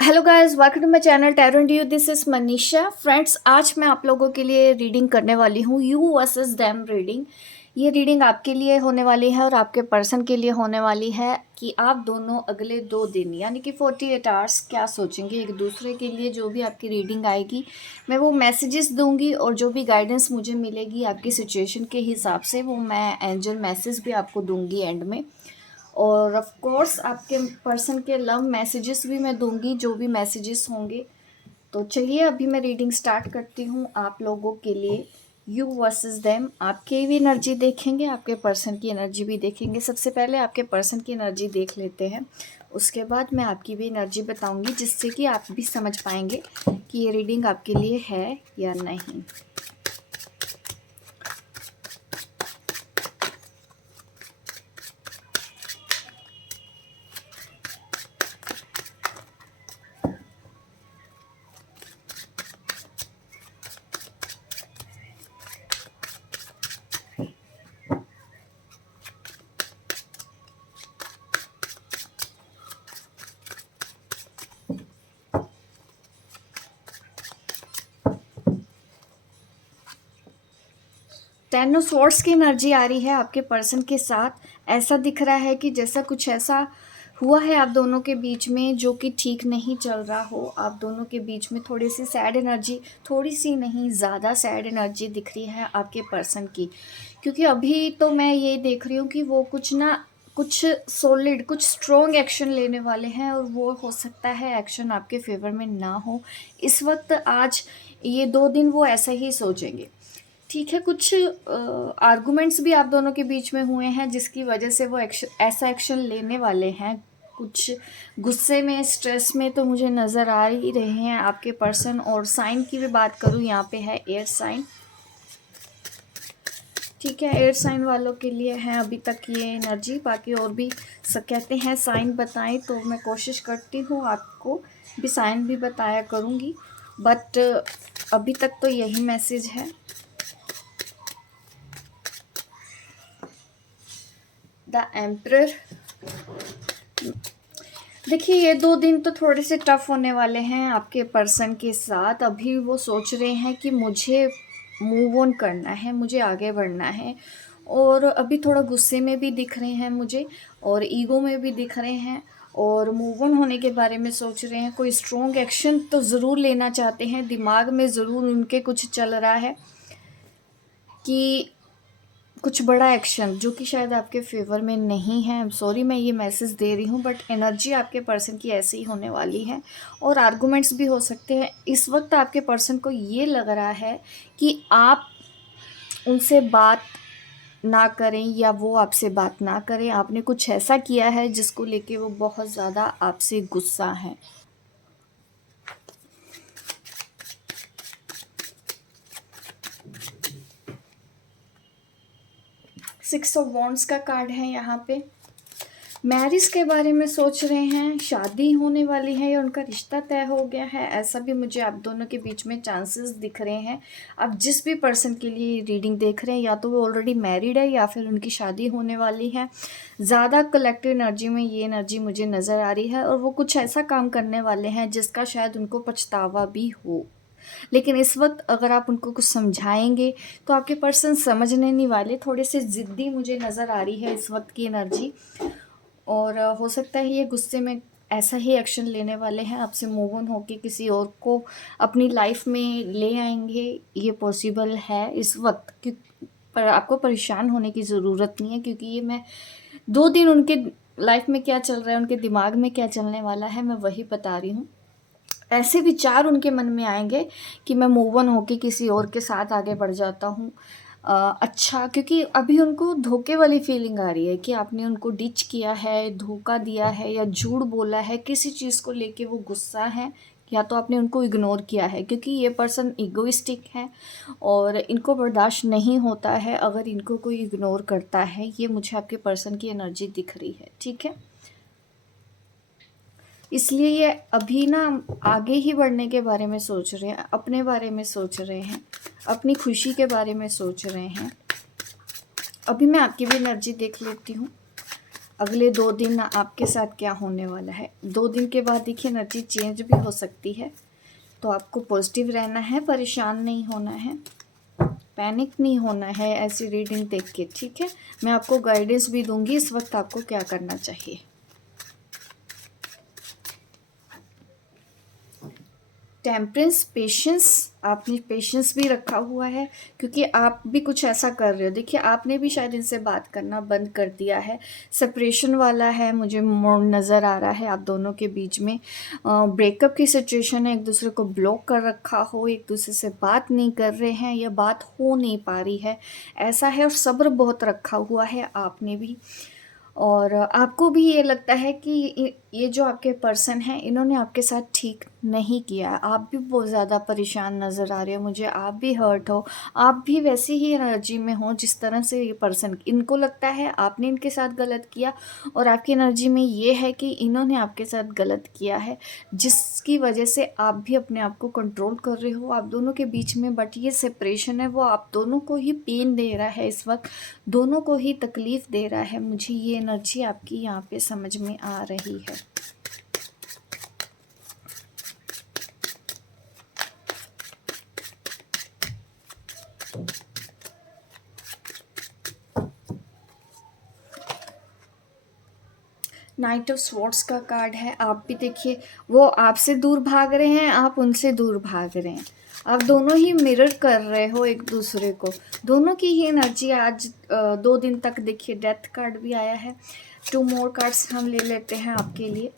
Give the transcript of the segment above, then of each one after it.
Hello guys, welcome to my channel tarot and you. This is Manisha. Friends, आज मैं आप लोगों के लिए रीडिंग करने वाली हूँ, यू वर्सेस देम रीडिंग। ये रीडिंग आपके लिए होने वाली है और आपके पर्सन के लिए होने वाली है कि आप दोनों अगले 2 दिन यानी कि 48 आवर्स क्या सोचेंगे एक दूसरे के लिए। जो भी आपकी रीडिंग आएगी मैं वो मैसेजेस दूंगी और जो भी गाइडेंस मुझे मिलेगी आपकी सिचुएशन के हिसाब से वो मैं एंजल मैसेज भी आपको दूंगी एंड में। और ऑफ कोर्स आपके पर्सन के लव मैसेजेस भी मैं दूंगी, जो भी मैसेजेस होंगे। तो चलिए अभी मैं रीडिंग स्टार्ट करती हूँ आप लोगों के लिए। यू वर्सेस देम, आपकी भी एनर्जी देखेंगे, आपके पर्सन की एनर्जी भी देखेंगे। सबसे पहले आपके पर्सन की एनर्जी देख लेते हैं, उसके बाद मैं आपकी भी एनर्जी बताऊंगी, जिससे कि आप भी समझ पाएंगे कि ये रीडिंग आपके लिए है या नहीं। 10 ऑफ स्वॉर्ड्स की एनर्जी आ रही है आपके पर्सन के साथ। ऐसा दिख रहा है कि जैसा कुछ ऐसा हुआ है आप दोनों के बीच में जो कि ठीक नहीं चल रहा हो। आप दोनों के बीच में थोड़ी सी सैड एनर्जी, थोड़ी सी नहीं ज़्यादा सैड एनर्जी दिख रही है आपके पर्सन की। क्योंकि अभी तो मैं ये देख रही हूँ कि वो कुछ सॉलिड, कुछ स्ट्रॉन्ग एक्शन लेने वाले हैं और वो हो सकता है एक्शन आपके फेवर में ना हो इस वक्त। आज ये 2 दिन वो ऐसा ही सोचेंगे। ठीक है, कुछ आर्गुमेंट्स भी आप दोनों के बीच में हुए हैं जिसकी वजह से वो ऐसा एक्शन लेने वाले हैं। कुछ गुस्से में, स्ट्रेस में तो मुझे नज़र आ ही रहे हैं आपके पर्सन। और साइन की भी बात करूँ, यहाँ पे है एयर साइन। ठीक है, एयर साइन वालों के लिए है अभी तक ये एनर्जी। बाकी और भी सब कहते हैं साइन बताएं, तो मैं कोशिश करती हूँ आपको भी साइन भी बताया करूँगी, बट अभी तक तो यही मैसेज है। The emperor. देखिए, ये 2 दिन तो थोड़े से टफ होने वाले हैं आपके पर्सन के साथ। अभी वो सोच रहे हैं कि मुझे मूव ऑन करना है, मुझे आगे बढ़ना है। और अभी थोड़ा गुस्से में भी दिख रहे हैं मुझे, और ईगो में भी दिख रहे हैं, और मूव ऑन होने के बारे में सोच रहे हैं। कोई स्ट्रॉन्ग एक्शन तो ज़रूर लेना चाहते हैं, दिमाग में ज़रूर उनके कुछ चल रहा है कि कुछ बड़ा एक्शन जो कि शायद आपके फेवर में नहीं है। सॉरी मैं ये मैसेज दे रही हूँ, बट एनर्जी आपके पर्सन की ऐसे ही होने वाली है। और आर्गुमेंट्स भी हो सकते हैं। इस वक्त आपके पर्सन को ये लग रहा है कि आप उनसे बात ना करें या वो आपसे बात ना करें। आपने कुछ ऐसा किया है जिसको लेके वो बहुत ज़्यादा आपसे गुस्सा है। सिक्स ऑफ वॉन्ड्स का कार्ड है यहाँ पे। मैरिज के बारे में सोच रहे हैं, शादी होने वाली है या उनका रिश्ता तय हो गया है, ऐसा भी मुझे आप दोनों के बीच में चांसेस दिख रहे हैं। अब जिस भी पर्सन के लिए रीडिंग देख रहे हैं, या तो वो ऑलरेडी मैरिड है या फिर उनकी शादी होने वाली है। ज़्यादा कलेक्टिव एनर्जी में ये एनर्जी मुझे नज़र आ रही है, और वो कुछ ऐसा काम करने वाले हैं जिसका शायद उनको पछतावा भी हो। लेकिन इस वक्त अगर आप उनको कुछ समझाएंगे तो आपके पर्सन समझने नहीं वाले। थोड़े से ज़िद्दी मुझे नज़र आ रही है इस वक्त की एनर्जी। और हो सकता है ये गुस्से में ऐसा ही एक्शन लेने वाले हैं, आपसे मूव ऑन होकर किसी और को अपनी लाइफ में ले आएंगे। ये पॉसिबल है इस वक्त, पर आपको परेशान होने की ज़रूरत नहीं है, क्योंकि ये मैं 2 दिन उनके लाइफ में क्या चल रहा है, उनके दिमाग में क्या चलने वाला है, मैं वही बता रही हूँ। ऐसे विचार उनके मन में आएंगे कि मैं मूव ऑन होके किसी और के साथ आगे बढ़ जाता हूँ। अच्छा, क्योंकि अभी उनको धोखे वाली फीलिंग आ रही है कि आपने उनको डिच किया है, धोखा दिया है या झूठ बोला है। किसी चीज़ को लेके वो गुस्सा है, या तो आपने उनको इग्नोर किया है, क्योंकि ये पर्सन इगोइस्टिक है और इनको बर्दाश्त नहीं होता है अगर इनको कोई इग्नोर करता है। ये मुझे आपके पर्सन की एनर्जी दिख रही है। ठीक है, इसलिए ये अभी ना आगे ही बढ़ने के बारे में सोच रहे हैं, अपने बारे में सोच रहे हैं, अपनी खुशी के बारे में सोच रहे हैं। अभी मैं आपकी भी एनर्जी देख लेती हूँ। अगले 2 दिन आपके साथ क्या होने वाला है। 2 दिन के बाद देखिए एनर्जी चेंज भी हो सकती है, तो आपको पॉजिटिव रहना है, परेशान नहीं होना है, पैनिक नहीं होना है ऐसी रीडिंग देख के, ठीक है। मैं आपको गाइडेंस भी दूंगी इस वक्त आपको क्या करना चाहिए। टेम्परेंस, पेशेंस, आपने पेशेंस भी रखा हुआ है क्योंकि आप भी कुछ ऐसा कर रहे हो। देखिए आपने भी शायद इनसे बात करना बंद कर दिया है, सेपरेशन वाला है, मुझे मोड़ नज़र आ रहा है आप दोनों के बीच में। ब्रेकअप की सिचुएशन है, एक दूसरे को ब्लॉक कर रखा हो, एक दूसरे से बात नहीं कर रहे हैं या बात हो नहीं पा रही है, ऐसा है। और सब्र बहुत रखा हुआ है आपने भी, और आपको भी ये लगता है कि ये जो आपके पर्सन हैं इन्होंने आपके साथ ठीक नहीं किया। आप भी बहुत ज़्यादा परेशान नज़र आ रहे हो मुझे, आप भी हर्ट हो, आप भी वैसी ही एनर्जी में हो जिस तरह से ये पर्सन, इनको लगता है आपने इनके साथ गलत किया, और आपकी एनर्जी में ये है कि इन्होंने आपके साथ गलत किया है, जिसकी वजह से आप भी अपने आप को कंट्रोल कर रहे हो आप दोनों के बीच में। बट ये सेपरेशन है वो आप दोनों को ही पेन दे रहा है इस वक्त, दोनों को ही तकलीफ़ दे रहा है। मुझे ये एनर्जी आपकी यहाँ पे समझ में आ रही है। नाइट ऑफ स्वॉर्ड्स का कार्ड है। आप भी देखिए वो आपसे दूर भाग रहे हैं, आप उनसे दूर भाग रहे हैं, आप दोनों ही मिरर कर रहे हो एक दूसरे को, दोनों की ही एनर्जी आज 2 दिन तक। देखिए डेथ कार्ड भी आया है। 2 मोर कार्ड्स हम ले लेते हैं आपके लिए।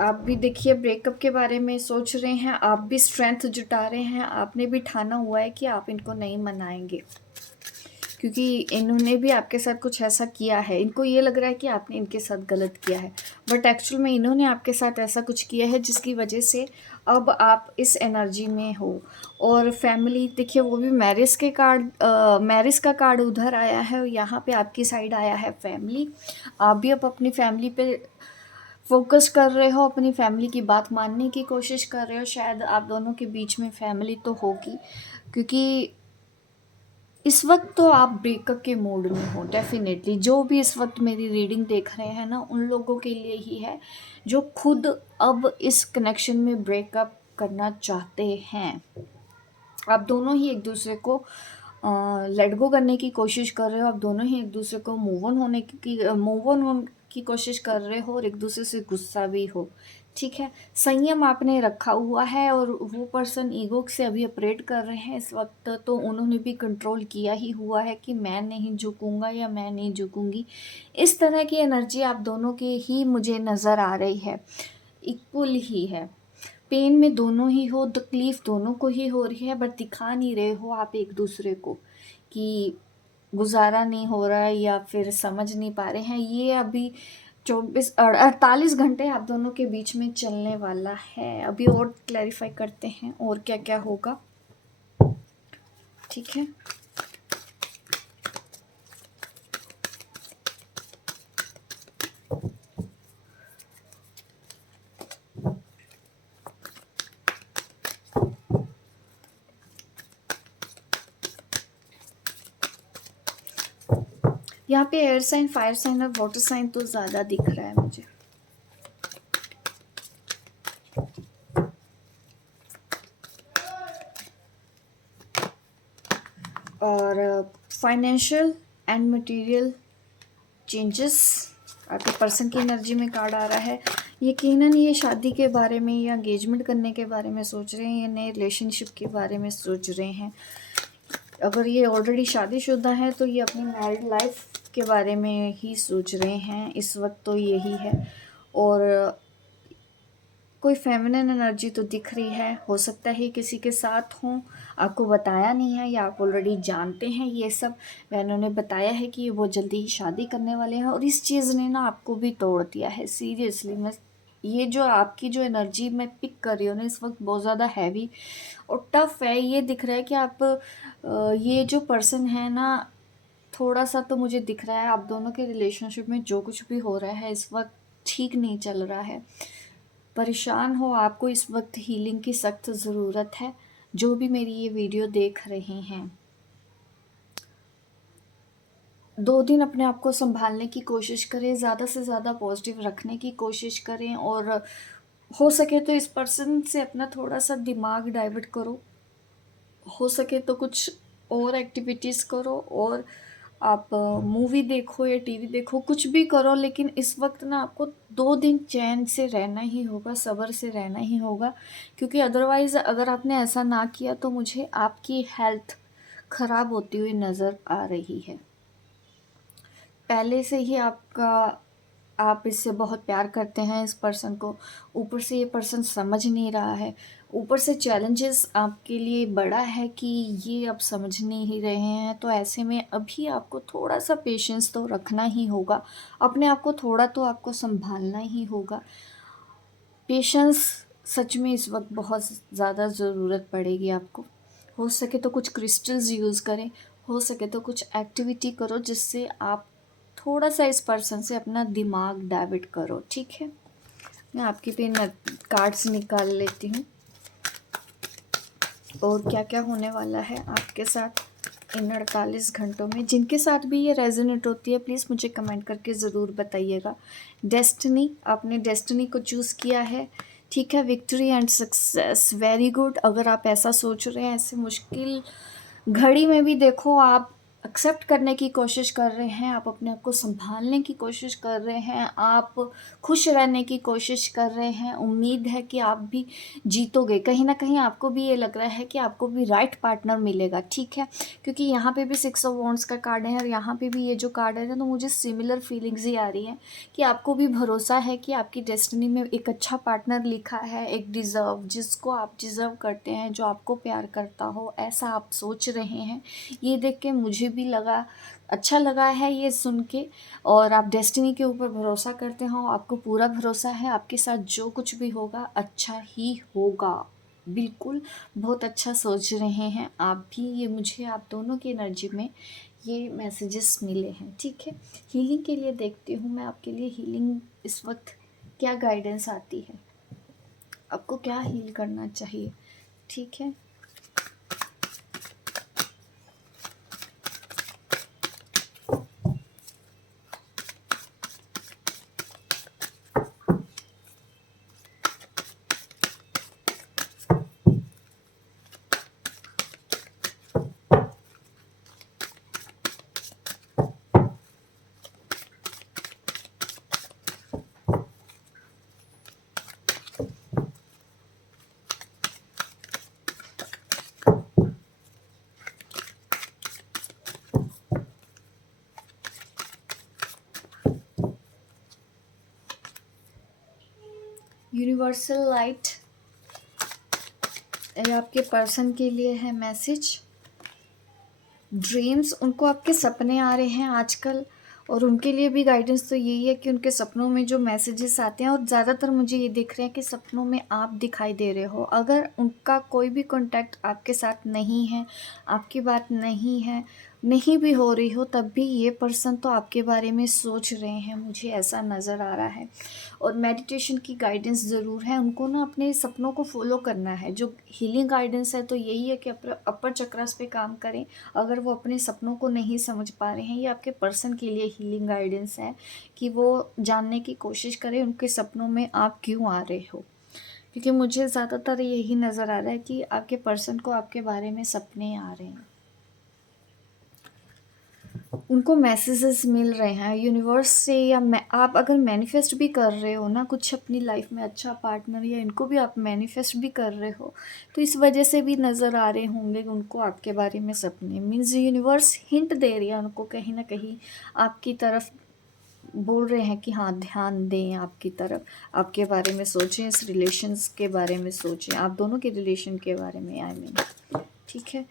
आप भी देखिए ब्रेकअप के बारे में सोच रहे हैं, आप भी स्ट्रेंथ जुटा रहे हैं, आपने भी ठाना हुआ है कि आप इनको नहीं मनाएंगे क्योंकि इन्होंने भी आपके साथ कुछ ऐसा किया है। इनको ये लग रहा है कि आपने इनके साथ गलत किया है, बट एक्चुअल में इन्होंने आपके साथ ऐसा कुछ किया है जिसकी वजह से अब आप इस एनर्जी में हो। और फैमिली देखिए वो भी मैरिज के कार्ड, मैरिज का कार्ड उधर आया है और यहाँ पे आपकी साइड आया है फैमिली। आप भी अब अपनी फैमिली पे फोकस कर रहे हो, अपनी फैमिली की बात मानने की कोशिश कर रहे हो। शायद आप दोनों के बीच में फैमिली तो होगी क्योंकि इस वक्त तो आप ब्रेकअप के मूड में हो डेफिनेटली। जो भी इस वक्त मेरी रीडिंग देख रहे हैं ना उन लोगों के लिए ही है जो खुद अब इस कनेक्शन में ब्रेकअप करना चाहते हैं। आप दोनों ही एक दूसरे को लेट गो करने की कोशिश कर रहे हो, आप दोनों ही एक दूसरे को मूव ऑन की कोशिश कर रहे हो और एक दूसरे से गुस्सा भी हो, ठीक है। संयम आपने रखा हुआ है और वो पर्सन ईगो से अभी ऑपरेट कर रहे हैं इस वक्त, तो उन्होंने भी कंट्रोल किया ही हुआ है कि मैं नहीं झुकूंगा या मैं नहीं झुकूंगी। इस तरह की एनर्जी आप दोनों की ही मुझे नज़र आ रही है, इक्वल ही है। पेन में दोनों ही हो, तकलीफ़ दोनों को ही हो रही है, बट दिखा नहीं रहे हो आप एक दूसरे को कि गुजारा नहीं हो रहा है या फिर समझ नहीं पा रहे हैं। ये अभी 48 घंटे आप दोनों के बीच में चलने वाला है। अभी और क्लैरिफाई करते हैं और क्या क्या होगा, ठीक है। यहाँ पे एयर साइन, फायर साइन और वाटर साइन तो ज़्यादा दिख रहा है मुझे। और फाइनेंशियल एंड मटेरियल चेंजेस आपके पर्सन की एनर्जी में कार्ड आ रहा है। यकीनन ये शादी के बारे में या एंगेजमेंट करने के बारे में सोच रहे हैं या नए रिलेशनशिप के बारे में सोच रहे हैं। अगर ये ऑलरेडी शादीशुदा है तो ये अपनी मैरिड लाइफ के बारे में ही सोच रहे हैं इस वक्त, तो यही है। और कोई फेमिनिन एनर्जी तो दिख रही है, हो सकता है किसी के साथ हों, आपको बताया नहीं है या आप ऑलरेडी जानते हैं ये सब। बहनों ने बताया है कि वो जल्दी ही शादी करने वाले हैं और इस चीज़ ने ना आपको भी तोड़ दिया है सीरियसली। मैं ये जो आपकी जो एनर्जी मैं पिक कर रही हूँ ना इस वक्त बहुत ज़्यादा हैवी और टफ है। ये दिख रहा है कि आप ये जो पर्सन है ना थोड़ा सा तो मुझे दिख रहा है आप दोनों के रिलेशनशिप में जो कुछ भी हो रहा है इस वक्त ठीक नहीं चल रहा है। परेशान हो, आपको इस वक्त हीलिंग की सख्त ज़रूरत है। जो भी मेरी ये वीडियो देख रहे हैं, 2 दिन अपने आप को सँभालने की कोशिश करें, ज़्यादा से ज़्यादा पॉज़िटिव रखने की कोशिश करें और हो सके तो इस पर्सन से अपना थोड़ा-सा दिमाग डाइवर्ट करो। हो सके तो कुछ और एक्टिविटीज़ करो और आप मूवी देखो या टीवी देखो, कुछ भी करो, लेकिन इस वक़्त ना आपको 2 दिन चैन से रहना ही होगा, सब्र से रहना ही होगा, क्योंकि अदरवाइज़ अगर आपने ऐसा ना किया तो मुझे आपकी हेल्थ ख़राब होती हुई नज़र आ रही है। पहले से ही आप इससे बहुत प्यार करते हैं इस पर्सन को, ऊपर से ये पर्सन समझ नहीं रहा है, ऊपर से चैलेंजेस आपके लिए बड़ा है कि ये अब समझ नहीं ही रहे हैं, तो ऐसे में अभी आपको थोड़ा-सा पेशेंस तो रखना ही होगा, अपने आप को थोड़ा तो आपको सँभालना ही होगा। पेशेंस सच में इस वक़्त बहुत ज़्यादा ज़रूरत पड़ेगी आपको। हो सके तो कुछ क्रिस्टल्स यूज़ करें, हो सके तो कुछ एक्टिविटी करो जिससे आप थोड़ा-सा इस पर्सन से अपना दिमाग डाइवर्ट करो, ठीक है? मैं आपके पे न कार्ड्स निकाल लेती हूँ और क्या-क्या होने वाला है आपके साथ इन 48 घंटों में। जिनके साथ भी ये रेज़ोनेट होती है प्लीज़ मुझे कमेंट करके ज़रूर बताइएगा। डेस्टिनी, आपने डेस्टिनी को चूज़ किया है, ठीक है? Victory and success, very good. अगर आप ऐसा सोच रहे हैं, ऐसे मुश्किल घड़ी में भी देखो आप एक्सेप्ट करने की कोशिश कर रहे हैं, आप अपने आप को सँभालने की कोशिश कर रहे हैं, आप खुश रहने की कोशिश कर रहे हैं, उम्मीद है कि आप भी जीतोगे। कहीं न कहीं आपको भी ये लग रहा है कि आपको भी राइट पार्टनर मिलेगा, ठीक है? क्योंकि यहाँ पे भी 6 ऑफ वांड्स का कार्ड है और यहाँ पे भी ये जो कार्ड है ना, तो मुझे सिमिलर फीलिंग्स ही आ रही हैं कि आपको भी भरोसा है कि आपकी डेस्टिनी में एक अच्छा पार्टनर लिखा है, एक डिज़र्व, जिसको आप डिज़र्व करते हैं, जो आपको प्यार करता हो, ऐसा आप सोच रहे हैं। ये देख के मुझे भी लगा, अच्छा लगा है ये सुन के, और आप डेस्टिनी के ऊपर भरोसा करते हो, आपको पूरा भरोसा है आपके साथ जो कुछ भी होगा अच्छा ही होगा। बिल्कुल, बहुत अच्छा सोच रहे हैं आप भी। ये मुझे आप दोनों की एनर्जी में ये मैसेजेस मिले हैं, ठीक है? हीलिंग के लिए देखती हूँ मैं आपके लिए, हीलिंग इस वक्त क्या गाइडेंस आती है, आपको क्या हील करना चाहिए, ठीक है? यूनिवर्सल लाइट, ये आपके पर्सन के लिए है मैसेज। ड्रीम्स, उनको आपके सपने आ रहे हैं आजकल, और उनके लिए भी गाइडेंस तो यही है कि उनके सपनों में जो मैसेजेस आते हैं, और ज़्यादातर मुझे ये दिख रहे हैं कि सपनों में आप दिखाई दे रहे हो। अगर उनका कोई भी कांटेक्ट आपके साथ नहीं है, आपकी बात नहीं है, नहीं भी हो रही हो, तब भी ये पर्सन तो आपके बारे में सोच रहे हैं, मुझे ऐसा नज़र आ रहा है। और मेडिटेशन की गाइडेंस ज़रूर है, उनको ना अपने सपनों को फॉलो करना है। जो हीलिंग गाइडेंस है तो यही है कि अपर चक्रास पे काम करें। अगर वो अपने सपनों को नहीं समझ पा रहे हैं, ये आपके पर्सन के लिए हीलिंग गाइडेंस है कि वो जानने की कोशिश करें उनके सपनों में आप क्यों आ रहे हो। क्योंकि मुझे ज़्यादातर यही नज़र आ रहा है कि आपके पर्सन को आपके बारे में सपने आ रहे हैं, उनको मैसेजेस मिल रहे हैं यूनिवर्स से, या आप अगर मैनिफेस्ट भी कर रहे हो ना कुछ अपनी लाइफ में अच्छा पार्टनर, या इनको भी आप मैनिफेस्ट भी कर रहे हो, तो इस वजह से भी नज़र आ रहे होंगे उनको आपके बारे में सपने। मीन्स यूनिवर्स हिंट दे रही है उनको, कहीं ना कहीं आपकी तरफ बोल रहे हैं कि हाँ ध्यान दें आपकी तरफ, आपके बारे में सोचें, इस रिलेशंस के बारे में सोचें, आप दोनों के रिलेशन के बारे में, आई मीन, ठीक है?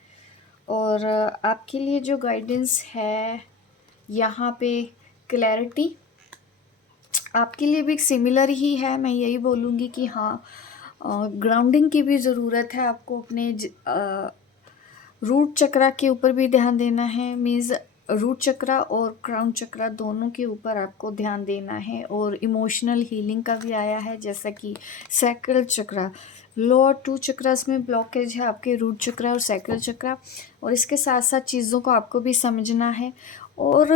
और आपके लिए जो गाइडेंस है यहाँ पे, क्लैरिटी, आपके लिए भी सिमिलर ही है। मैं यही बोलूँगी कि हाँ, ग्राउंडिंग की भी ज़रूरत है आपको, अपने रूट चक्रा के ऊपर भी ध्यान देना है। मीन्स रूट चक्रा और क्राउन चक्रा दोनों के ऊपर आपको ध्यान देना है। और इमोशनल हीलिंग का भी आया है, जैसा कि सैक्रल चक्रा, लोअर 2 चक्रास में ब्लॉकेज है आपके रूट चक्रा और सैक्रल चक्रा, और इसके साथ साथ चीज़ों को आपको भी समझना है। और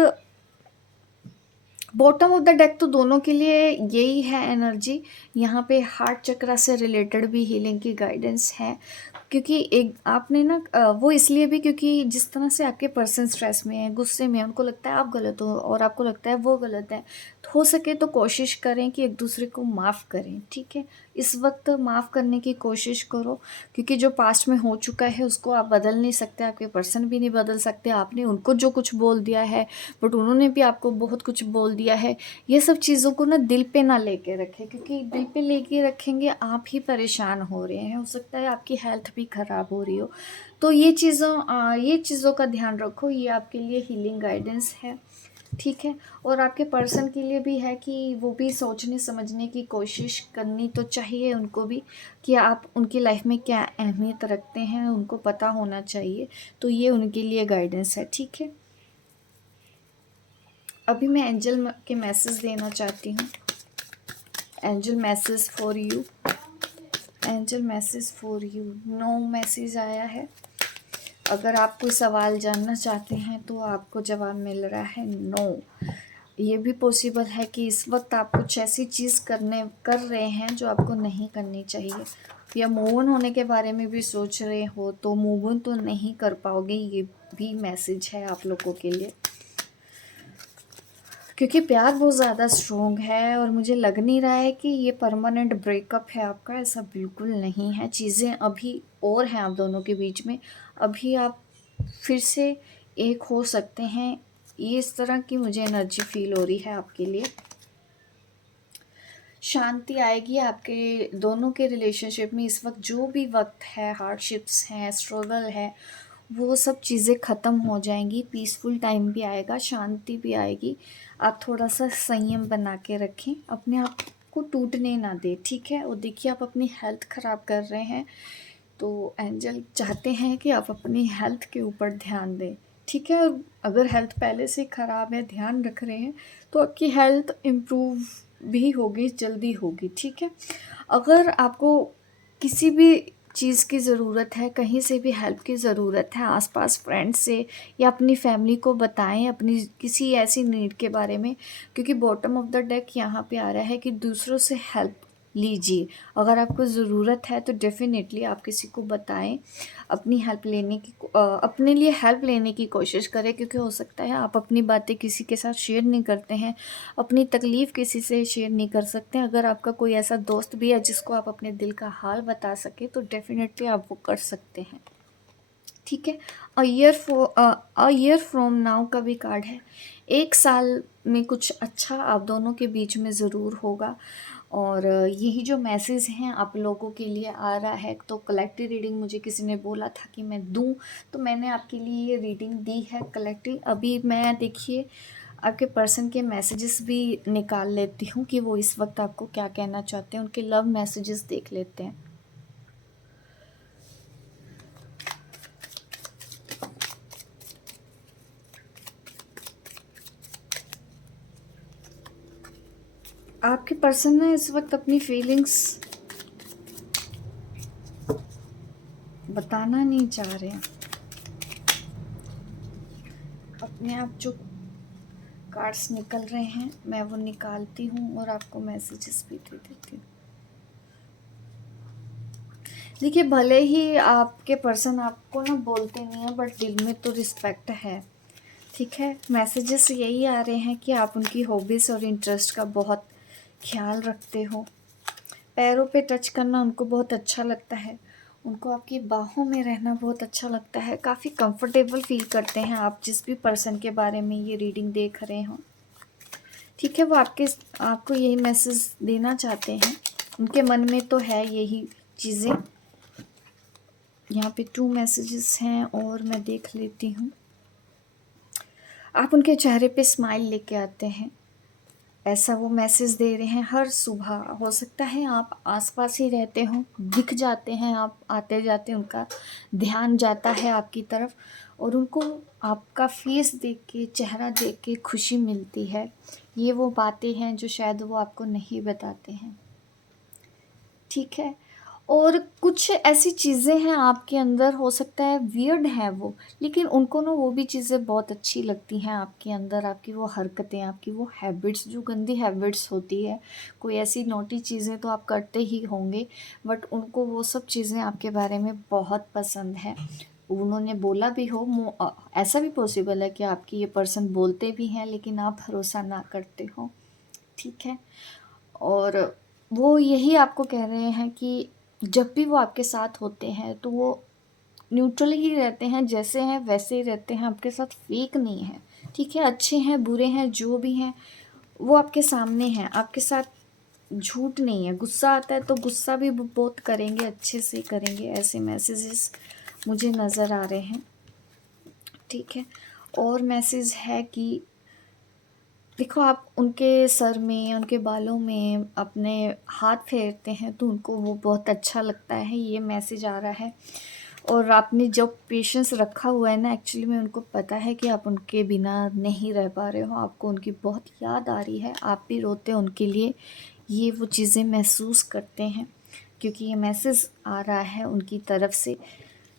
बॉटम ऑफ द डेक तो दोनों के लिए यही है एनर्जी। यहाँ पे हार्ट चक्रा से रिलेटेड भी हीलिंग की गाइडेंस है, क्योंकि एक आपने ना वो इसलिए भी क्योंकि जिस तरह से आपके पर्सन स्ट्रेस में है, गुस्से में है, उनको लगता है आप गलत हो और आपको लगता है वो गलत है, तो हो सके तो कोशिश करें कि एक दूसरे को माफ़ करें। ठीक है, इस वक्त माफ़ करने की कोशिश करो, क्योंकि जो पास्ट में हो चुका है उसको आप बदल नहीं सकते, आपके पर्सन भी नहीं बदल सकते। आपने उनको जो कुछ बोल दिया है, बट उन्होंने भी आपको बहुत कुछ बोल दिया है। ये सब चीज़ों को ना दिल पे ना लेके रखें, क्योंकि दिल पे लेके रखेंगे आप ही परेशान हो रहे हैं, हो सकता है आपकी हेल्थ भी ख़राब हो रही हो। तो ये चीज़ों का ध्यान रखो, ये आपके लिए हीलिंग गाइडेंस है। ठीक है, और आपके पर्सन के लिए भी है कि वो भी सोचने समझने की कोशिश करनी तो चाहिए उनको भी, कि आप उनकी लाइफ में क्या अहमियत रखते हैं, उनको पता होना चाहिए। तो ये उनके लिए गाइडेंस है। ठीक है, अभी मैं एंजल के मैसेज देना चाहती हूँ। Angel message for you, angel message for you. No message आया है। अगर आप कोई सवाल जानना चाहते हैं तो आपको जवाब मिल रहा है नो। ये भी पॉसिबल है कि इस वक्त आप कुछ ऐसी चीज़ कर रहे हैं जो आपको नहीं करनी चाहिए, या मूव ऑन होने के बारे में भी सोच रहे हो तो मूव ऑन तो नहीं कर पाओगे। ये भी मैसेज है आप लोगों के लिए, क्योंकि प्यार बहुत ज़्यादा स्ट्रॉन्ग है और मुझे लग नहीं रहा है कि ये परमानेंट ब्रेकअप है आपका। ऐसा बिल्कुल नहीं है। चीज़ें अभी और हैं आप दोनों के बीच में, अभी आप फिर से एक हो सकते हैं। ये इस तरह की मुझे एनर्जी फील हो रही है आपके लिए। शांति आएगी आपके दोनों के रिलेशनशिप में। इस वक्त जो भी वक्त है, हार्डशिप्स हैं, स्ट्रगल है, वो सब चीज़ें ख़त्म हो जाएंगी। पीसफुल टाइम भी आएगा, शांति भी आएगी। आप थोड़ा सा संयम बना के रखें, अपने आप को टूटने ना दें। ठीक है, और देखिए आप अपनी हेल्थ ख़राब कर रहे हैं, तो एंजल चाहते हैं कि आप अपनी हेल्थ के ऊपर ध्यान दें। ठीक है, अगर हेल्थ पहले से ख़राब है, ध्यान रख रहे हैं, तो आपकी हेल्थ इम्प्रूव भी होगी, जल्दी होगी। ठीक है, अगर आपको किसी भी चीज़ की ज़रूरत है, कहीं से भी हेल्प की ज़रूरत है, आसपास फ्रेंड्स से या अपनी फैमिली को बताएं अपनी किसी ऐसी नीड के बारे में, क्योंकि बॉटम ऑफ द डेक यहाँ पे आ रहा है कि दूसरों से हेल्प लीजिए। अगर आपको ज़रूरत है तो डेफ़िनेटली आप किसी को बताएं, अपनी हेल्प लेने की अपने लिए हेल्प लेने की कोशिश करें, क्योंकि हो सकता है आप अपनी बातें किसी के साथ शेयर नहीं करते हैं, अपनी तकलीफ़ किसी से शेयर नहीं कर सकते। अगर आपका कोई ऐसा दोस्त भी है जिसको आप अपने दिल का हाल बता सके, तो डेफ़िनेटली आप वो कर सकते हैं। ठीक है, अ ईयर फ्रॉम नाउ का भी कार्ड है। एक साल में कुछ अच्छा आप दोनों के बीच में ज़रूर होगा। और यही जो मैसेज हैं आप लोगों के लिए आ रहा है। तो कलेक्टिव रीडिंग मुझे किसी ने बोला था कि मैं दूं, तो मैंने आपके लिए ये रीडिंग दी है कलेक्टिव। अभी मैं देखिए आपके पर्सन के मैसेजेस भी निकाल लेती हूँ कि वो इस वक्त आपको क्या कहना चाहते हैं। उनके लव मैसेजेस देख लेते हैं। आपके पर्सन ना इस वक्त अपनी फीलिंग्स बताना नहीं चाह रहे हैं। अपने आप जो कार्ड्स निकल रहे हैं मैं वो निकालती हूँ और आपको मैसेजेस भी दे देती हूँ। देखिए, भले ही आपके पर्सन आपको ना बोलते नहीं है, बट दिल में तो रिस्पेक्ट है। ठीक है, मैसेजेस यही आ रहे हैं कि आप उनकी हॉबीज़ और इंटरेस्ट का बहुत ख्याल रखते हो। पैरों पे टच करना उनको बहुत अच्छा लगता है, उनको आपकी बाहों में रहना बहुत अच्छा लगता है। काफ़ी कंफर्टेबल फील करते हैं आप जिस भी पर्सन के बारे में ये रीडिंग देख रहे हो। ठीक है, वो आपको यही मैसेज देना चाहते हैं। उनके मन में तो है यही चीज़ें। यहाँ पे 2 मैसेजेस हैं और मैं देख लेती हूँ। आप उनके चेहरे पे स्माइल लेके आते हैं, ऐसा वो मैसेज दे रहे हैं। हर सुबह हो सकता है आप आसपास ही रहते हो, दिख जाते हैं, आप आते जाते, उनका ध्यान जाता है आपकी तरफ और उनको आपका फेस देख के, चेहरा देख के खुशी मिलती है। ये वो बातें हैं जो शायद वो आपको नहीं बताते हैं। ठीक है, और कुछ ऐसी चीज़ें हैं आपके अंदर, हो सकता है वियर्ड है वो, लेकिन उनको ना वो भी चीज़ें बहुत अच्छी लगती हैं आपके अंदर, आपकी वो हरकतें, आपकी वो हैबिट्स, जो गंदी हैबिट्स होती है। कोई ऐसी नॉटी चीज़ें तो आप करते ही होंगे, बट उनको वो सब चीज़ें आपके बारे में बहुत पसंद है। उन्होंने बोला भी हो, ऐसा भी पॉसिबल है कि आपकी ये पर्सन बोलते भी हैं लेकिन आप भरोसा ना करते हो, ठीक है। और वो यही आपको कह रहे हैं कि जब भी वो आपके साथ होते हैं तो वो न्यूट्रल ही रहते हैं, जैसे हैं वैसे ही रहते हैं, आपके साथ फेक नहीं है, ठीक है। अच्छे हैं बुरे हैं जो भी हैं वो आपके सामने हैं, आपके साथ झूठ नहीं है। गुस्सा आता है तो गुस्सा भी बहुत करेंगे, अच्छे से करेंगे। ऐसे मैसेजेस मुझे नज़र आ रहे हैं, ठीक है। और मैसेज है कि देखो, आप उनके सर में, उनके बालों में अपने हाथ फेरते हैं तो उनको वो बहुत अच्छा लगता है, ये मैसेज आ रहा है। और आपने जो पेशेंस रखा हुआ है ना, एक्चुअली में उनको पता है कि आप उनके बिना नहीं रह पा रहे हो, आपको उनकी बहुत याद आ रही है, आप भी रोते हैं उनके लिए, ये वो चीज़ें महसूस करते हैं क्योंकि ये मैसेज आ रहा है उनकी तरफ से,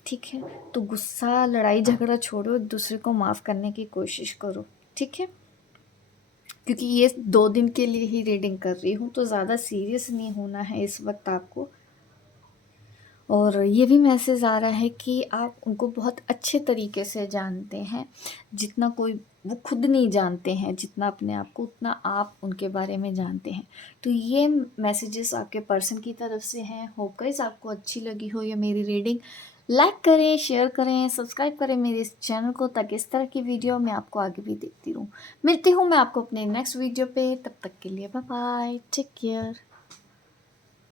ठीक है। तो गुस्सा, लड़ाई झगड़ा छोड़ो, एक दूसरे को माफ़ करने की कोशिश करो, ठीक है। क्योंकि ये 2 दिन के लिए ही रीडिंग कर रही हूँ तो ज़्यादा सीरियस नहीं होना है इस वक्त आपको। और ये भी मैसेज आ रहा है कि आप उनको बहुत अच्छे तरीके से जानते हैं, जितना कोई वो खुद नहीं जानते हैं, जितना अपने आप को उतना आप उनके बारे में जानते हैं। तो ये मैसेजेस आपके पर्सन की तरफ से हैं। होप गाइस आपको अच्छी लगी हो ये मेरी रीडिंग। लाइक करें, शेयर करें, सब्सक्राइब करें मेरे इस चैनल को, ताकि इस तरह की वीडियो मैं आपको आगे भी देखती रहूँ। मिलती हूँ मैं आपको अपने नेक्स्ट वीडियो पे, तब तक के लिए बाय बाय, टेक केयर।